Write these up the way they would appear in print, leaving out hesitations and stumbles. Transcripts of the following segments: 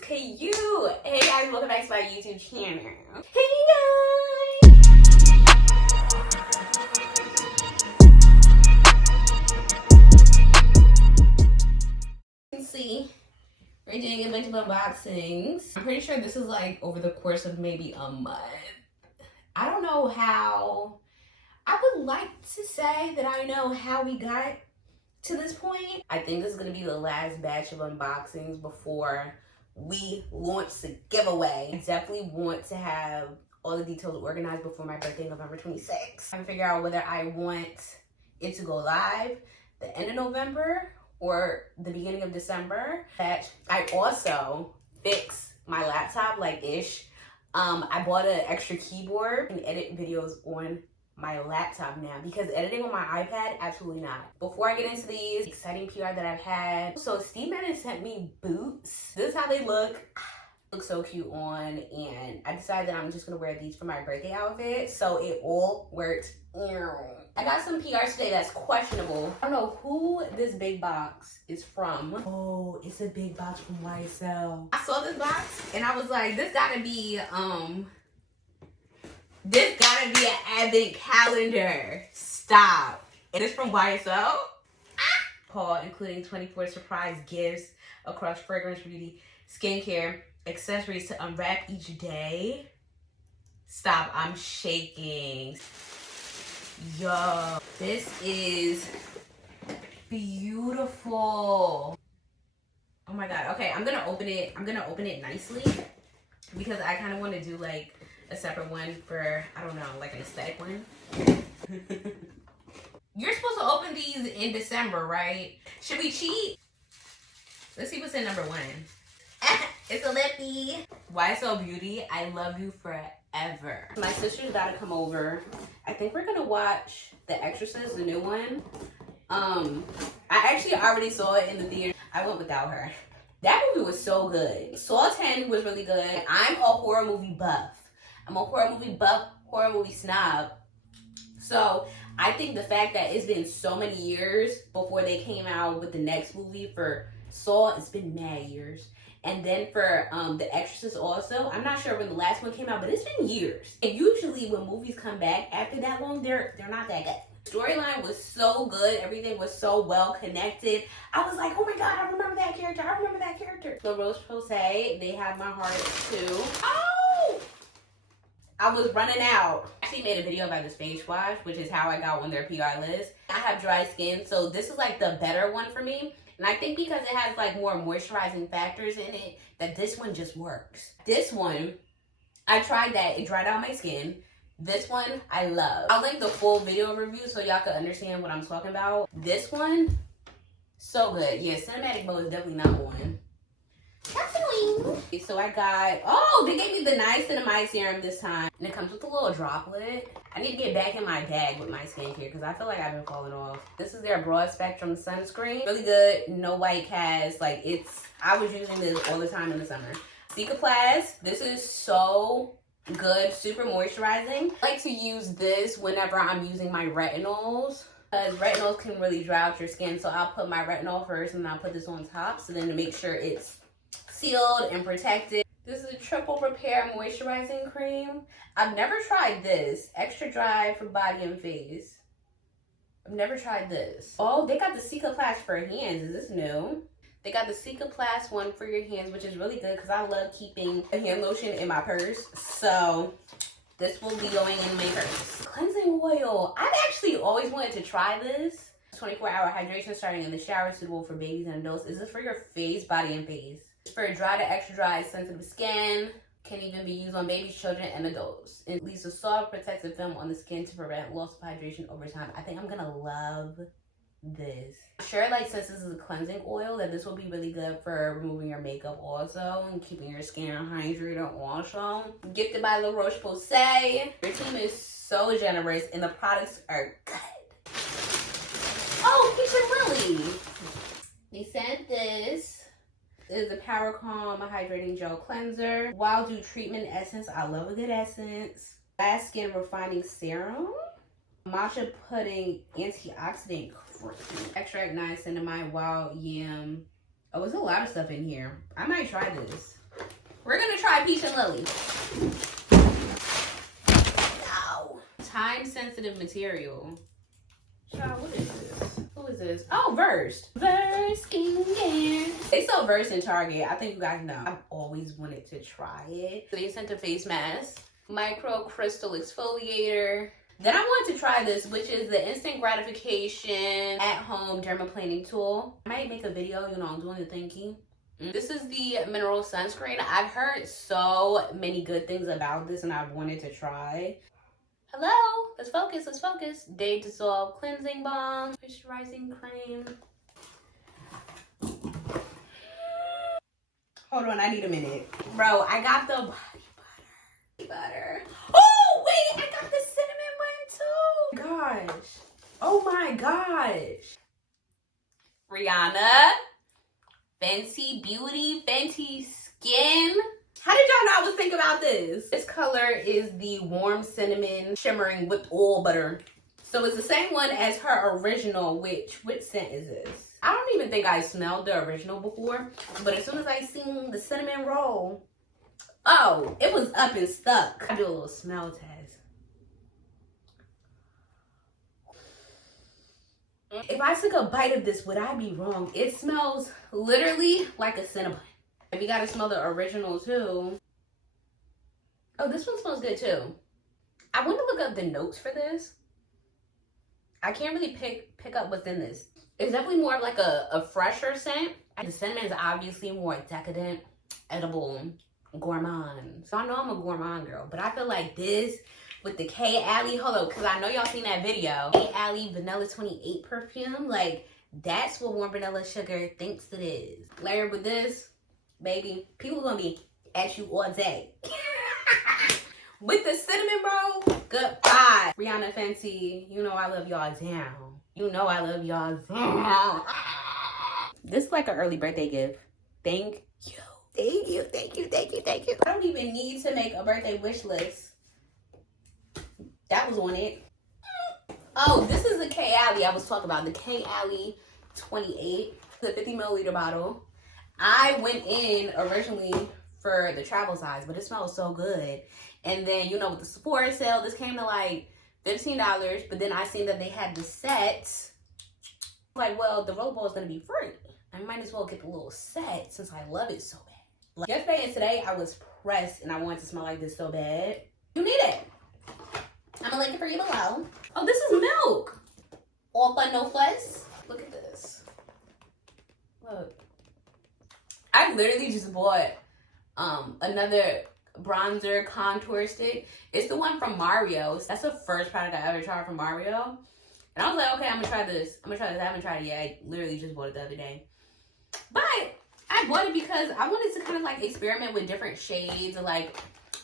cute. Hey guys, welcome back to my YouTube channel. Hey guys. See, we're doing a bunch of unboxings. I'm pretty sure this is like over the course of maybe a month. I don't know how. I would like to say that I know how we got to this point. I think this is going to be the last batch of unboxings before we launch the giveaway. I definitely want to have all the details organized before my birthday, November 26th. I have to figure out whether I want it to go live the end of November or the beginning of December. I also fixed my laptop like-ish. I bought an extra keyboard and edit videos on my laptop now, because editing on my iPad, absolutely not. Before I get into these exciting PR that I've had, so Steve Madden sent me boots. This is how they look. Look so cute on, and I decided that I'm just gonna wear these for my birthday outfit, so it all worked. I got some PR today that's questionable. I don't know who this big box is from. Oh, it's a big box from YSL. I saw this box and I was like, this gotta be an advent calendar. Stop. And it's from YSL. Paul, including 24 surprise gifts across fragrance, beauty, skincare, accessories to unwrap each day. Stop, I'm shaking. Yo, this is beautiful. Oh my God. Okay, I'm gonna open it nicely because I kind of want to do like a separate one for, I don't know, like an aesthetic one. You're supposed to open these in December, right? Should we cheat? Let's see what's in number one. It's a lippy. YSL Beauty, I love you forever. My sister's gotta come over. I think we're gonna watch The Exorcist, the new one. I actually already saw it in the theater. I went without her. That movie was so good. Saw 10 was really good. I'm a horror movie buff. I'm a horror movie buff, horror movie snob. So I think the fact that it's been so many years before they came out with the next movie for Saw, it's been mad years. And then for The Exorcist also, I'm not sure when the last one came out, but it's been years. And usually when movies come back after that long, they're not that good. Storyline was so good. Everything was so well connected. I was like, oh my God, I remember that character. I remember that character. The Roche Posay, they have my heart too. Oh! I was running out. I actually made a video about this face wash, which is how I got on their PR list. I have dry skin, so this is like the better one for me. And I think because it has like more moisturizing factors in it, that this one just works. This one, I tried that. It dried out my skin. This one, I love. I'll link the full video review so y'all can understand what I'm talking about. This one, so good. Yeah, cinematic mode is definitely not one. That's annoying. So I got, oh, they gave me the niacinamide serum this time. And it comes with a little droplet. I need to get back in my bag with my skincare because I feel like I've been falling off. This is their broad spectrum sunscreen. Really good, no white cast. Like I was using this all the time in the summer. Cicaplast, this is so good, super moisturizing. I like to use this whenever I'm using my retinols, because retinols can really dry out your skin. So I'll put my retinol first and I'll put this on top, so then to make sure it's sealed and protected. This is a triple repair moisturizing cream. I've never tried this. Extra dry for body and face. I've never tried this. Oh, they got the Cicaplast for hands. Is this new? They got the Cicaplast one for your hands, which is really good because I love keeping a hand lotion in my purse. So this will be going in my purse. Cleansing oil. I've actually always wanted to try this. 24-hour hydration starting in the shower, suitable for babies and adults. Is this for your face, body, and face? It's for dry to extra dry, sensitive skin. Can even be used on babies, children, and adults. It leaves a soft, protective film on the skin to prevent loss of hydration over time. I think I'm gonna love this. I'm sure, like, since this is a cleansing oil, that this will be really good for removing your makeup also and keeping your skin hydrated also. Gifted by La Roche Posay. Your team is so generous and the products are good. Oh, Peach and Lily. They sent this. This is the Power Calm Hydrating Gel Cleanser. Wild Dew Treatment Essence. I love a good essence. Glass Skin Refining Serum. Matcha Pudding Antioxidant Cream. Extract niacinamide, wild yam. Oh, there's a lot of stuff in here. I might try this. We're gonna try Peach and Lily. No. Time-sensitive material. Child, what is this? Who is this? Oh, Versed. Versed skincare. They sell Versed in Target. I think you guys know. I've always wanted to try it. So they sent a face mask. Micro crystal exfoliator. Then I wanted to try this, which is the instant gratification at-home dermaplaning tool. I might make a video, you know, doing the thinking. This is the mineral sunscreen. I've heard so many good things about this and I've wanted to try. Hello, let's focus, let's focus. Day Dissolve Cleansing Balm, Moisturizing Cream. Hold on, I need a minute. Bro, I got the body butter. Oh, wait, I got the cinnamon one too. Gosh. Oh my gosh. Rihanna. Fenty Beauty, Fenty Skin. How did y'all know I was thinking about this? This color is the Warm Cinnamon Shimmering Whipped Oil Butter. So it's the same one as her original, which scent is this? I don't even think I smelled the original before, but as soon as I seen the cinnamon roll, oh, it was up and stuck. I do a little smell test. If I took a bite of this, would I be wrong? It smells literally like a cinnamon. If you gotta smell the original too. Oh, this one smells good too. I want to look up the notes for this. I can't really pick up what's in this. It's definitely more like a fresher scent. The cinnamon is obviously more decadent, edible, gourmand. So I know I'm a gourmand girl, but I feel like this with the K Alley, hold on, because I know y'all seen that video. K Alley Vanilla 28 perfume, like that's what warm vanilla sugar thinks it is. Layered with this, baby, people gonna be at you all day. With the cinnamon roll, goodbye. Rihanna, Fenty, you know I love y'all down. You know I love y'all down. This is like an early birthday gift. Thank you. Thank you, thank you, thank you, thank you. I don't even need to make a birthday wish list. That was on it. Oh, this is the K Alley I was talking about. The K Alley 28, the 50 milliliter bottle. I went in originally for the travel size, but it smells so good. And then, you know, with the Sephora sale, this came to like $15, but then I seen that they had the set. Like, well, the rollerball is gonna be free. I might as well get the little set since I love it so bad. Like, yesterday and today, I was pressed and I wanted to smell like this so bad. You need it. I'm gonna link it for you below. Oh, this is milk. All fun, no fuss. Look at this. Look. I literally just bought another bronzer contour stick. It's the one from Mario. That's the first product I ever tried from Mario. And I was like, okay, I'm gonna try this. I haven't tried it yet. I literally just bought it the other day. But I bought it because I wanted to kind of like experiment with different shades of like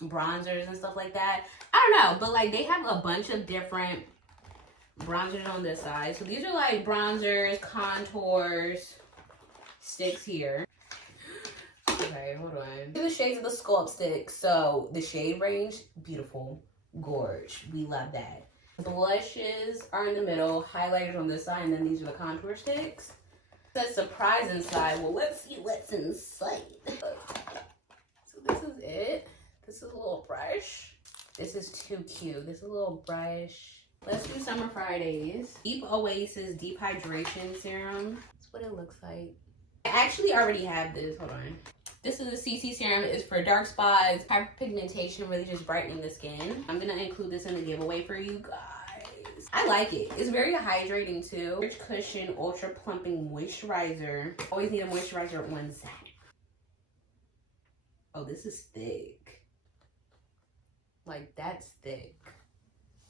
bronzers and stuff like that. I don't know, but like they have a bunch of different bronzers on this side. So these are like bronzers, contours, sticks here. Okay, hold on. These are the shades of the Sculpt stick. So the shade range, beautiful, gorge. We love that. Blushes are in the middle, highlighters on this side, and then these are the contour sticks. It says surprise inside. Well, let's see what's inside. So this is it. This is a little brush. This is too cute. This is a little brush. Let's do Summer Fridays. Deep Oasis Deep Hydration Serum. That's what it looks like. I actually already have this. Hold on. This is the CC serum. It's for dark spots, hyperpigmentation, really just brightening the skin. I'm gonna include this in the giveaway for you guys. I like it. It's very hydrating too. Rich Cushion Ultra Plumping Moisturizer. Always need a moisturizer on Zach. Oh, this is thick. Like, that's thick.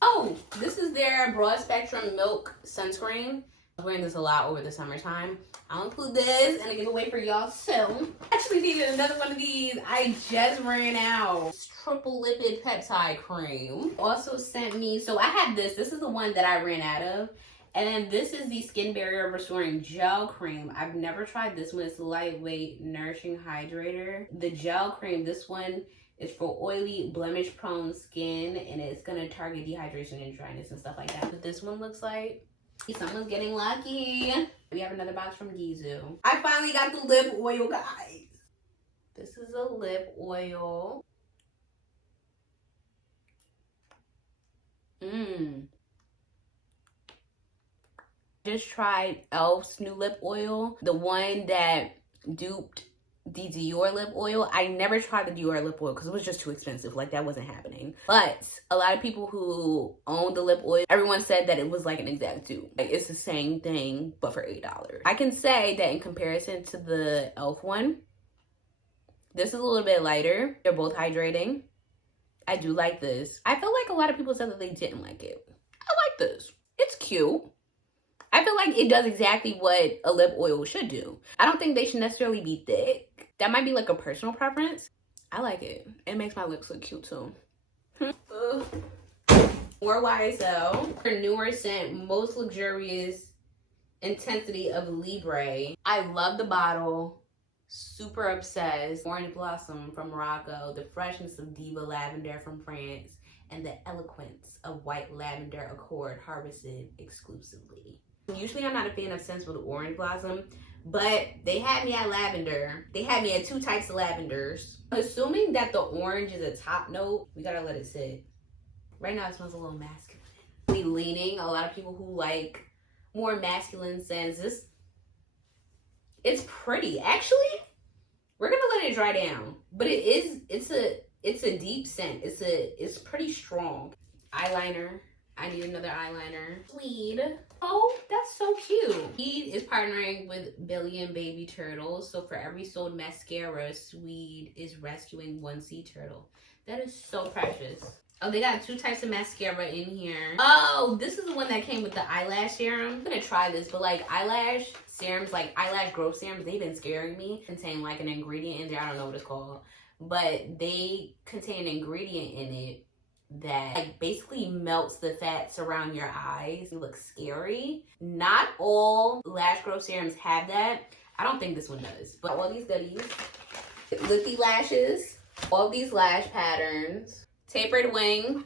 Oh, this is their Broad Spectrum Milk Sunscreen. I was wearing this a lot over the summertime. I'll include this in a giveaway for y'all soon. Actually needed another one of these. I just ran out. Triple Lipid Peptide Cream. Also sent me, so I have this. This is the one that I ran out of. And then this is the Skin Barrier Restoring Gel Cream. I've never tried this one. It's a lightweight, nourishing hydrator. The gel cream, this one is for oily, blemish-prone skin, and it's gonna target dehydration and dryness and stuff like that. But this one looks like someone's getting lucky. We have another box from Gizo. I finally got the lip oil, guys. This is a lip oil. Just tried Elf's new lip oil, the one that duped the Dior lip oil. I never tried the Dior lip oil because it was just too expensive. Like, that wasn't happening. But a lot of people who own the lip oil, everyone said that it was like an exact dupe. Like, it's the same thing, but for $8. I can say that in comparison to the Elf one, this is a little bit lighter. They're both hydrating. I do like this. I feel like a lot of people said that they didn't like it. I like this. It's cute. I feel like it does exactly what a lip oil should do. I don't think they should necessarily be thick. That might be like a personal preference. I like it. It makes my lips look cute too. More YSL. Her newer scent, Most Luxurious Intensity of Libre. I love the bottle. Super obsessed. Orange Blossom from Morocco. The freshness of Diva Lavender from France. And the eloquence of White Lavender Accord harvested exclusively. Usually I'm not a fan of scents with orange blossom, but they had me at lavender. They had me at 2 types of lavenders. Assuming that the orange is a top note, we gotta let it sit. Right now it smells a little masculine. Leaning, a lot of people who like more masculine scents. It's pretty. Actually, we're gonna let it dry down. But it's a deep scent. It's pretty strong. Eyeliner. I need another eyeliner. SWED. Oh, that's so cute. SWED is partnering with Billion Baby Turtles. So for every sold mascara, SWED is rescuing 1 sea turtle. That is so precious. Oh, they got 2 types of mascara in here. Oh, this is the one that came with the eyelash serum. I'm gonna try this, but like eyelash serums, like eyelash growth serums, they've been scaring me. Contain like an ingredient in there. I don't know what it's called, but they contain an ingredient in it that like basically melts the fats around your eyes. It looks scary. Not all lash growth serums have that. I don't think this one does. But all these goodies. Lippy lashes. All these lash patterns. Tapered wing.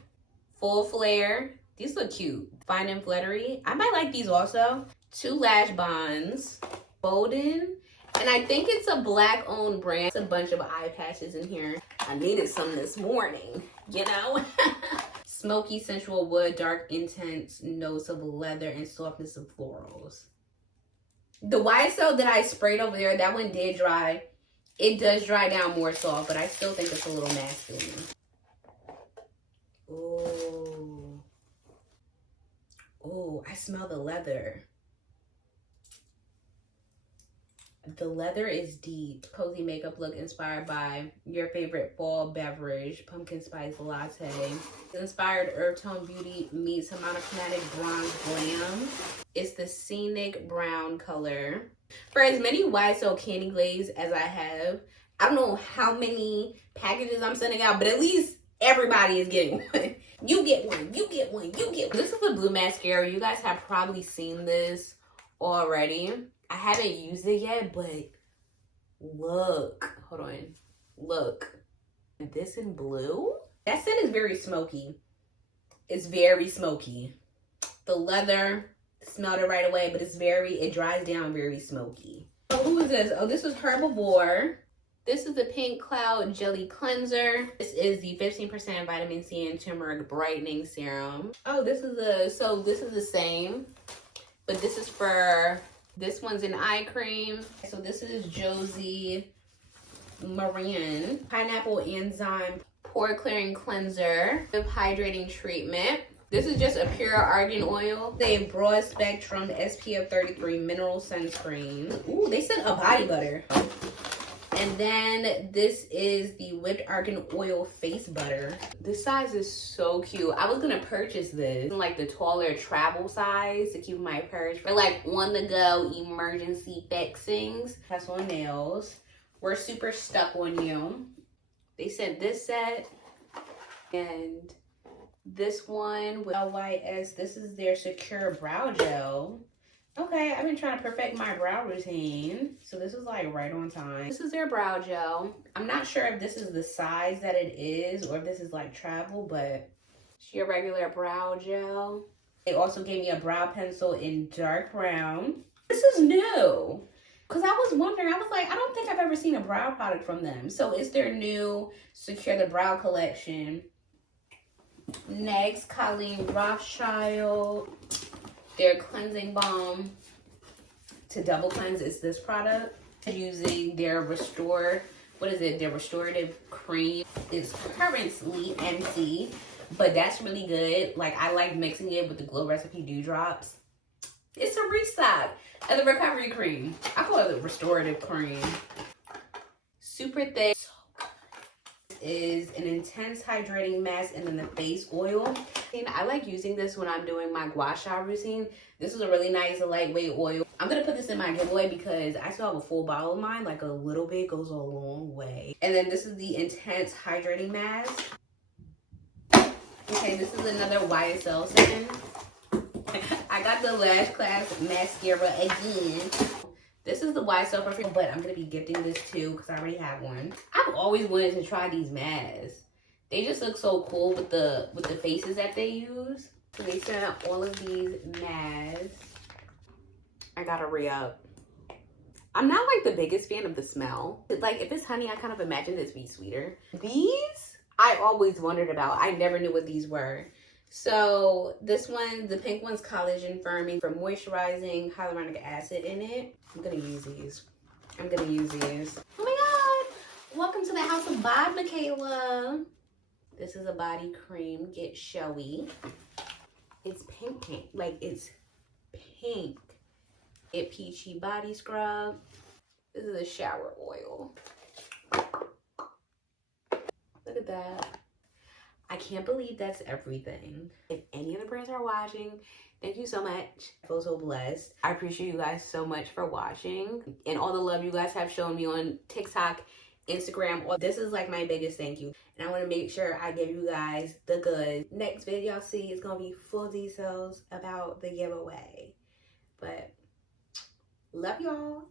Full flare. These look cute. Fine and fluttery. I might like these also. 2 lash bonds. Bolden. And I think it's a black owned brand. It's a bunch of eye patches in here. I needed some this morning, you know? Smoky, sensual wood, dark, intense notes of leather, and softness of florals. The YSL that I sprayed over there, that one did dry. It does dry down more soft, but I still think it's a little masculine. Oh. Oh, I smell the leather. The leather is deep. Cozy makeup look inspired by your favorite fall beverage, pumpkin spice latte. Inspired earth tone beauty meets monochromatic bronze glam. It's the scenic brown color. For as many YSL candy glaze as I have, I don't know how many packages I'm sending out, but at least everybody is getting one. You get one, you get one, you get one. This is the blue mascara. You guys have probably seen this already. I haven't used it yet, but look. Hold on. Look. This in blue? That scent is very smoky. It's very smoky. The leather, smelled it right away, but it dries down very smoky. So who is this? Oh, this is Herbivore. This is the Pink Cloud Jelly Cleanser. This is the 15% vitamin C and turmeric brightening serum. Oh, this is the same, but this is for... This one's an eye cream. So this is Josie Marin. Pineapple enzyme pore clearing cleanser with hydrating treatment. This is just a pure argan oil. They have broad spectrum SPF 33 mineral sunscreen. Ooh, they sent a body butter. And then this is the whipped argan oil face butter. This size is so cute. I was gonna purchase this in like the taller travel size to keep in my purse for like on the go emergency fixings. That's on nails. We're super stuck on you. They sent this set and this one with LYS. This is their Secure Brow Gel. Okay, I've been trying to perfect my brow routine. So this is like right on time. This is their brow gel. I'm not sure if this is the size that it is or if this is like travel, but it's your regular brow gel. They also gave me a brow pencil in dark brown. This is new. Because I was wondering, I was like, I don't think I've ever seen a brow product from them. So it's their new Secure the Brow collection. Next, Colleen Rothschild. Their cleansing balm to double cleanse is this product. Using their their restorative cream. It's currently empty, but that's really good. Like, I like mixing it with the Glow Recipe Dewdrops. It's a restock of the recovery cream. I call it the restorative cream. Super thick. Is an intense hydrating mask and then the face oil. And I like using this when I'm doing my gua sha routine. This is a really nice lightweight oil. I'm gonna put this in my giveaway because I still have a full bottle of mine. Like, a little bit goes a long way. And then this is the intense hydrating mask. Okay, this is another YSL scent. I got the Lash Class mascara again. This is the YSL perfume, but I'm going to be gifting this too because I already have one. I've always wanted to try these masks. They just look so cool with the faces that they use. So they sent all of these masks. I gotta re-up. I'm not like the biggest fan of the smell. Like, if it's honey, I kind of imagine this to be sweeter. These, I always wondered about. I never knew what these were. So this one, the pink one's collagen firming for moisturizing, hyaluronic acid in it. I'm gonna use these. I'm gonna use these. Oh my God! Welcome to the house of Bod, Michaela. This is a body cream. Get showy. It's pink. Like, it's pink. Get peachy body scrub. This is a shower oil. Look at that. I can't believe that's everything. If any of the brands are watching, thank you so much. I feel so blessed. I appreciate you guys so much for watching and all the love you guys have shown me on TikTok, Instagram. This is like my biggest thank you. And I want to make sure I give you guys the good. Next video y'all see is going to be full details about the giveaway. But love y'all.